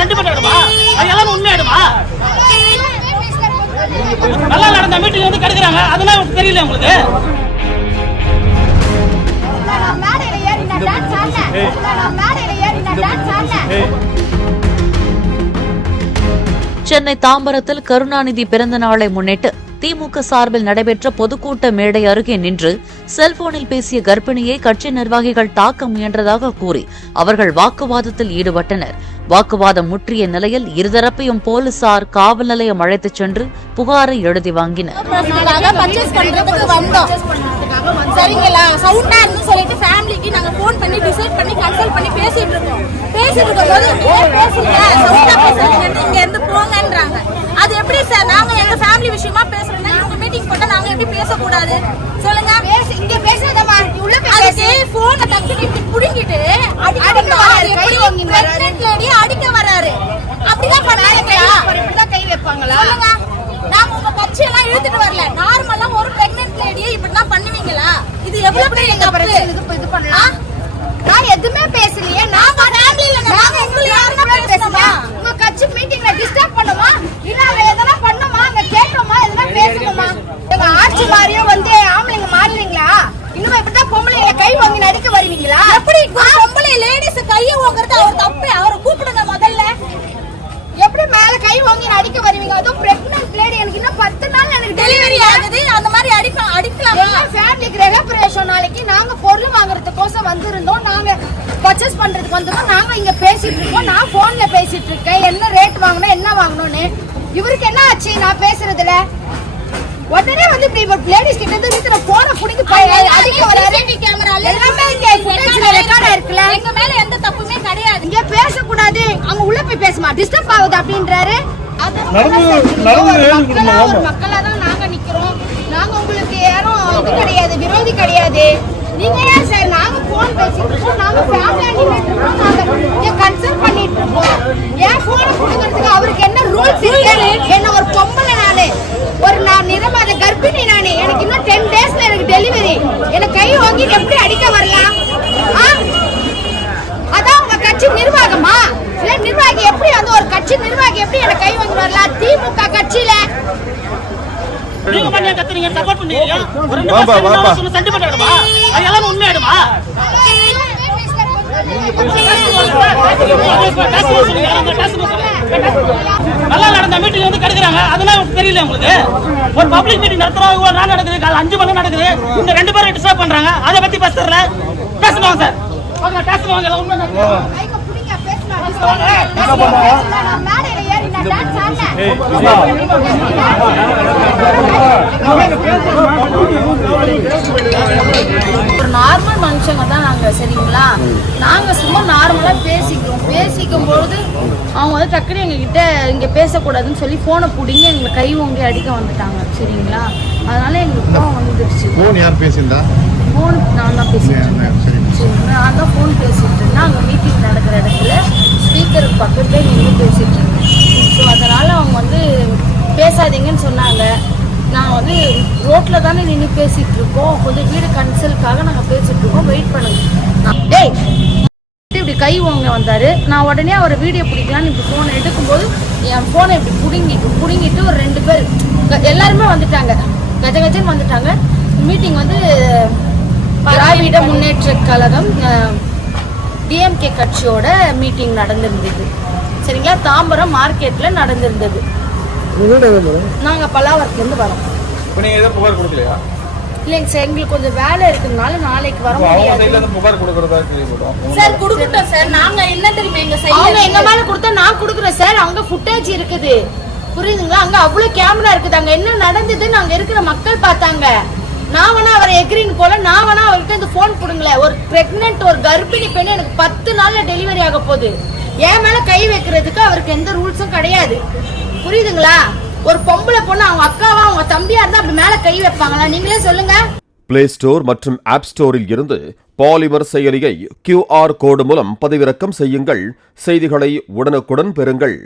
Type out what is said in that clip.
Sentiment அதெல்லாம் உண்மையாடுமா? நல்லா நடந்த மீட்டிங் வந்து கெடுக்குறாங்க, அதெல்லாம் தெரியல உங்களுக்கு? சென்னை தாம்பரத்தில் கருணாநிதி பிறந்த நாளை முன்னிட்டு திமுக சார்பில் நடைபெற்ற பொதுக்கூட்ட மேடை அருகே நின்று செல்போனில் பேசிய கர்ப்பிணியை கட்சி நிர்வாகிகள் தாக்க முயன்றதாக கூறி அவர்கள் வாக்குவாதத்தில் ஈடுபட்டனர். வாக்குவாதம் முற்றிய நிலையில் இருதரப்பையும் போலீசார் காவல் நிலையம் அழைத்துச் சென்று புகாரை எழுதி வாங்கினர். சரிங்களா, சவுண்டா இருந்து சொல்லிட்டு ஃபேமிலிக்கு நாங்க போன் பண்ணி டிசைட் பண்ணி கன்சல்ட் பண்ணி பேசிட்டு இருக்கோம். பேசிட்டு இருக்கும்போது பேசுங்க, சவுண்டா பேசுறீங்க, இங்க இருந்து போங்கன்றாங்க. அது எப்படி சார்? நாங்க எங்க ஃபேமிலி விஷயமா பேசுறோம்னா இவங்க மீட்டிங் போட்டா நாங்க எப்படி பேசக்கூடாது சொல்லுங்க? இங்க பேசுறதமா உள்ள பேசி போனை தப்பிட்டு இப்படி புடிங்கிட்டு அடிக்க வராரு. எப்படி பிரெக்னன்ட் லேடி அடிக்க வராரு? அப்படிதான் பண்ணாங்களா? இப்படிதான் கை வைப்பாங்களா? சொல்லுங்க. நாங்க உங்க கட்சி எல்லாம் இழுத்துட்டு வரல. நார்மலா ஒரு பிரெக்னன்ட் லேடியை இப்படிதான் பண்ணுவீங்களா? இது எவ்வளவு எங்க பிரச்சனை? இது பண்ணலாம். நான் எதுமே பேசலையே. நாங்க ஃபேமிலில நாங்க உங்களை யாருன்னா பேசுமா? உங்க கட்சி மீட்டிங்ல டிஸ்டர்ப் பண்ணுமா? இல்ல எதனா பண்ணுமா? அங்க கேட்டோமா? எதனா பேசணுமா? எங்க ஆட்சி மாறியோ வந்து ஆம்பளைங்க மாறலீங்களா? இன்னும் இப்படிதான் பொம்பளைங்களை கை வாங்கி நடிக்க வருவீங்களா? எப்படி பொம்பளை லேடிஸ் கையை வாங்குறது அவர் தப்பு. அவரை கூப்பிடுங்க முதல்ல. எப்படி மேல கை வாங்கி அடிக்க வருவீங்க? அதுவும் பிரெக்னன்ட் லேடி. எனக்கு இன்னும் 10 நாள் எனக்கு டெலிவரி ஆகுது. அந்த மாதிரி அடிக்கலாம். ஃபேமிலிக்கு ரெகப்ரேஷன் நாளைக்கு நாங்க பொருள் வாங்குறதுக்கோசம் வந்திருந்தோம். நாங்க பர்ச்சேஸ் பண்றதுக்கு வந்திருந்தோம். நாங்க இங்க பேசிட்டு இருக்கோம். நான் போன்ல பேசிட்டு இருக்கேன். என்ன ரேட் வாங்கணும், என்ன வாங்கணும்னு. இவருக்கு என்ன ஆச்சு நான் பேசுறதுல? உடனே வந்து இப்படி லேடிஸ் கிட்ட இருந்து நிறுத்துற போனை புடிச்சு அடிக்க வராரு. எல்லாமே இங்க ஃபுட்டேஜ்ல ரெக்கார்ட் ஆயிருக்குல. எங்க மேல எந்த தப்புமே கிடையாது. இங்க பேசக்கூடாது, அவங்க உள்ள போய் பேசுமா, டிஸ்டர்ப் ஆகுது அப்படின்றாரு. மக்களா தான் நாங்க நிக்கிறோம். நாங்க உங்களுக்கு யாரும் இது கிடையாது, விரோதி கிடையாது. நீங்க ஏன் சார்? நாங்க போன் பேசிட்டு இருக்கோம். நாங்க ஃபேமிலியா நின்னுட்டு இருக்கோம். நாங்க கன்சல்ட் பண்ணிட்டு இருக்கோம். ஏன் போனை கொடுக்கறதுக்கு அவருக்கு என்ன ரூல்ஸ் இருக்கு? என்ன ஒரு பொம்பளை நானு, ஒரு நான் நிறமாத கர்ப்பிணி நானு. எனக்கு இன்னும் 10 டேஸ்ல எனக்கு டெலிவரி. எனக்கு கை வாங்கி எப்படி அடிக்க வரலாம்? அதான் உங்க கட்சி நிர்வாகமா? இல்ல நிர்வாகி எப்படி வந்து ஒரு கட்சி நிர்வாகி எப்படி எனக்கு கை வாங்கி வரலாம்? திமுக கட்சியில நீங்க பண்ணி கத்துறீங்க, சப்போர்ட் பண்ணீங்க. ஒரு சென்டிமெண்ட் ஆடுமா? அதெல்லாம் உண்மையாடுமா? நல்லா நடந்த மீட்டிங் வந்து கெடுக்குறாங்க, அதெல்லாம் தெரியல உங்களுக்கு? ஒரு பப்ளிக் மீட்டிங் நடத்துறோம், ஒரு நாள் நடக்குது, 5 மணி நடக்குது. இந்த 2 பேரும் டிஸ்டர்ப் பண்றாங்க. அதை பத்தி பேசுறல பேசுவாங்க சார். அவங்க பேசுவாங்க. உண்மை ஒரு நார்மல் மனுஷங்க தான் நாங்க. சரிங்களா, நாங்க சும்மா நார்மலா பேசிக்கும் பொழுது அவங்க வந்து டக்குனு எங்ககிட்ட இங்க பேசக்கூடாதுன்னு சொல்லி போனை பிடிங்கி எங்களை கை ஓங்கி அடிக்க வந்துட்டாங்க. சரிங்களா, அதனால எங்களுக்கு கோவம் வந்துருச்சு. போன் நான் தான் பேசிட்டேன். நான் தான் போன் பேசிட்டு இருந்தேன். அங்கே மீட்டிங் நடக்கிற இடத்துல ஸ்பீக்கருக்கு பக்கத்துல நின்று பேசிட்டு இருந்தேன். ஸோ அதனால அவங்க வந்து பேசாதீங்கன்னு சொன்னாங்க. நான் வந்து ரோட்ல தானே நின்று பேசிட்டு இருக்கோம். கொஞ்சம் வீடு கன்சல்ட்காக நாங்கள் பேசிட்டு இருக்கோம், வெயிட் பண்ணுங்க. டேய் இப்படி கை வாங்க வந்தாரு. நான் உடனே அவரை வீடியோ பிடிக்கலான்னு இப்படி ஃபோனை எடுக்கும்போது என் ஃபோனை இப்படி புடுங்கிட்டு ஒரு 2 பேர் எல்லாருமே வந்துட்டாங்க, கஜன்னு வந்துட்டாங்க. மீட்டிங் வந்து திராவிட முன்னேற்ற கழகம் டிஎம்கே கட்சியோட மீட்டிங் நடந்திருந்தது. சரிங்களா, தாம்பரம் மார்க்கெட்ல நடந்திருந்தது. நாங்க பல்லாவரத்துல வரோம். இல்லைங்க சார், எங்களுக்கு கொஞ்சம் வேலை இருக்கிறதுனால நாளைக்கு வர முடியாது சார். கொடுக்கட்டும் சார். நாங்க என்ன தெரியுமா எங்க சைடுல எங்க மேல கொடுத்தா நான் கொடுக்குறேன் சார். அங்க ஃபுட்டேஜ் இருக்குது, புரியுதுங்களா? அங்க அவ்வளவு கேமரா இருக்குது. அங்க என்ன நடந்ததுன்னு அங்க இருக்கிற மக்கள் பார்த்தாங்க. நான் வேணா அவரை எக்ரின்னு போல, நான் வேணா அவர்கிட்ட இந்த போன் கொடுங்களேன். ஒரு பிரெக்னன்ட் ஒரு கர்ப்பிணி பெண்ணு எனக்கு 10 நாள்ல டெலிவரி ஆக போகுது. என் மேல கை வைக்கிறதுக்கு அவருக்கு எந்த ரூல்ஸும் கிடையாது, புரியுதுங்களா? ஒரு பொம்பளை பொண்ணு அவங்க அக்காவா அவங்க தம்பியா இருந்தா அப்படி மேல கை வைப்பாங்களா? நீங்களே சொல்லுங்க. பிளே ஸ்டோர் மற்றும் ஆப் ஸ்டோரில் இருந்து பாலிமர் செயலியை QR கோடு மூலம் பதிவிறக்கம் செய்யுங்கள். செய்திகளை உடனுக்குடன் பெறுங்கள்.